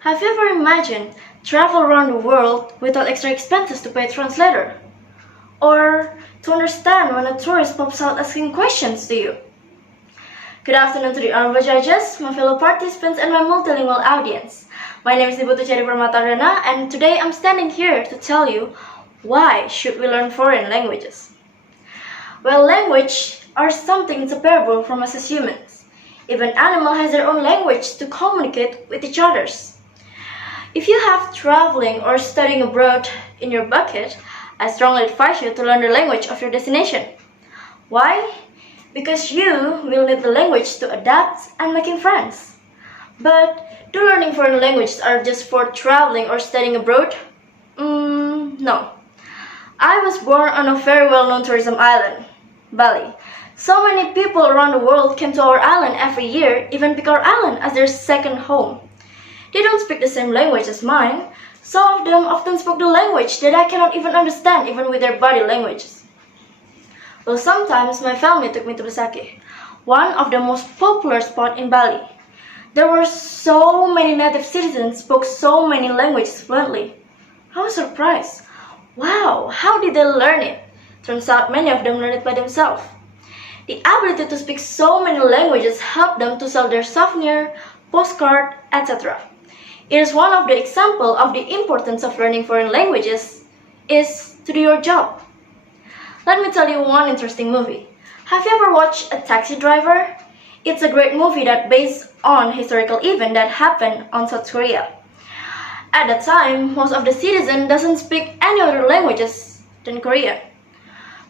Have you ever imagined travel around the world without extra expenses to pay a translator? Or to understand when a tourist pops out asking questions to you? Good afternoon to the honorable judges, my fellow participants, and my multilingual audience. My name is Putu Chery Permata, and today I'm standing here to tell you why should we learn foreign languages. Well, language are something inseparable from us as humans. Even animals has their own language to communicate with each others. If you have traveling or studying abroad in your bucket, I strongly advise you to learn the language of your destination. Why? Because you will need the language to adapt and making friends. But do learning foreign languages are just for traveling or studying abroad? No. I was born on a very well-known tourism island, Bali. So many people around the world came to our island every year, even pick our island as their second home. They don't speak the same language as mine. Some of them often spoke the language that I cannot even understand, even with their body languages. Well, sometimes my family took me to Besaki, one of the most popular spots in Bali. There were so many native citizens spoke so many languages fluently. I was surprised. Wow, how did they learn it? Turns out many of them learned it by themselves. The ability to speak so many languages helped them to sell their souvenir, postcard, etc. It is one of the examples of the importance of learning foreign languages is to do your job. Let me tell you one interesting movie. Have you ever watched A Taxi Driver? It's a great movie that based on historical event that happened on South Korea. At that time, most of the citizens doesn't speak any other languages than Korean.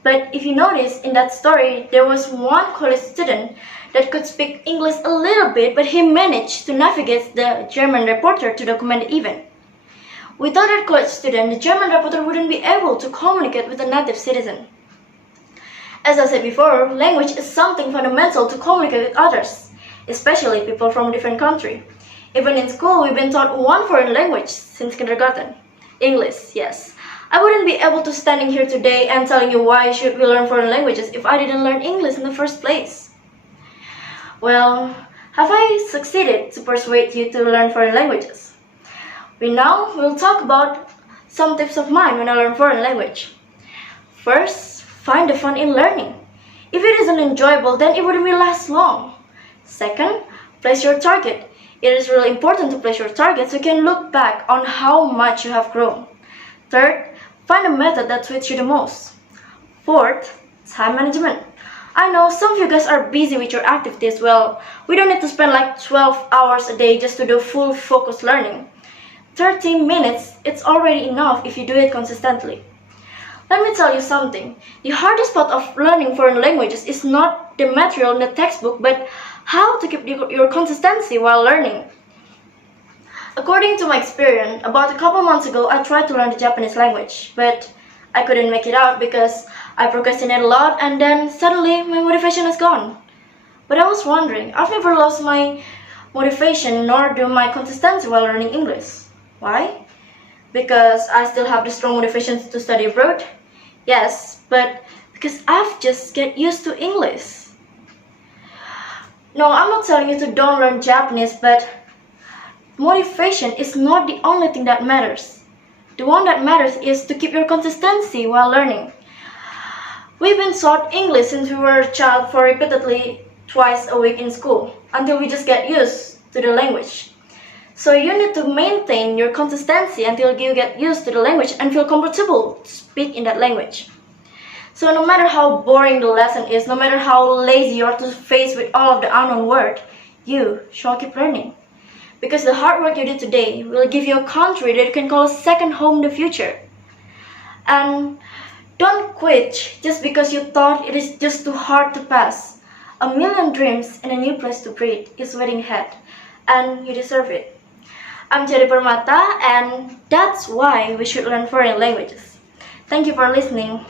But if you notice in that story, there was one college student that could speak English a little bit, but he managed to navigate the German reporter to document the event. Without that college student, the German reporter wouldn't be able to communicate with a native citizen. As I said before, language is something fundamental to communicate with others, especially people from a different country. Even in school, we've been taught one foreign language since kindergarten. English, yes. I wouldn't be able to standing here today and telling you why should we learn foreign languages if I didn't learn English in the first place. Well, have I succeeded to persuade you to learn foreign languages? Now we'll talk about some tips of mine when I learn foreign language. First, find the fun in learning. If it isn't enjoyable, then it wouldn't last long. Second, place your target. It is really important to place your target so you can look back on how much you have grown. Third, find a method that suits you the most. Fourth, time management. I know some of you guys are busy with your activities. Well, we don't need to spend like 12 hours a day just to do full focus learning. 30 minutes, it's already enough if you do it consistently. Let me tell you something. The hardest part of learning foreign languages is not the material in the textbook, but how to keep your consistency while learning. According to my experience, about a couple months ago, I tried to learn the Japanese language, but I couldn't make it out because I procrastinated a lot and then suddenly my motivation is gone. But I was wondering, I've never lost my motivation nor do my consistency while learning English. Why? Because I still have the strong motivation to study abroad? Yes, but because I've just get used to English. No, I'm not telling you to don't learn Japanese, but motivation is not the only thing that matters. The one that matters is to keep your consistency while learning. We've been taught English since we were a child for repeatedly twice a week in school, until we just get used to the language. So you need to maintain your consistency until you get used to the language and feel comfortable to speak in that language. So no matter how boring the lesson is, no matter how lazy you are to face with all of the unknown words, you shall keep learning. Because the hard work you did today will give you a country that you can call a second home in the future. And don't quit just because you thought it is just too hard to pass. A million dreams and a new place to breathe is waiting ahead, and you deserve it. I'm Chery Permata, and that's why we should learn foreign languages. Thank you for listening.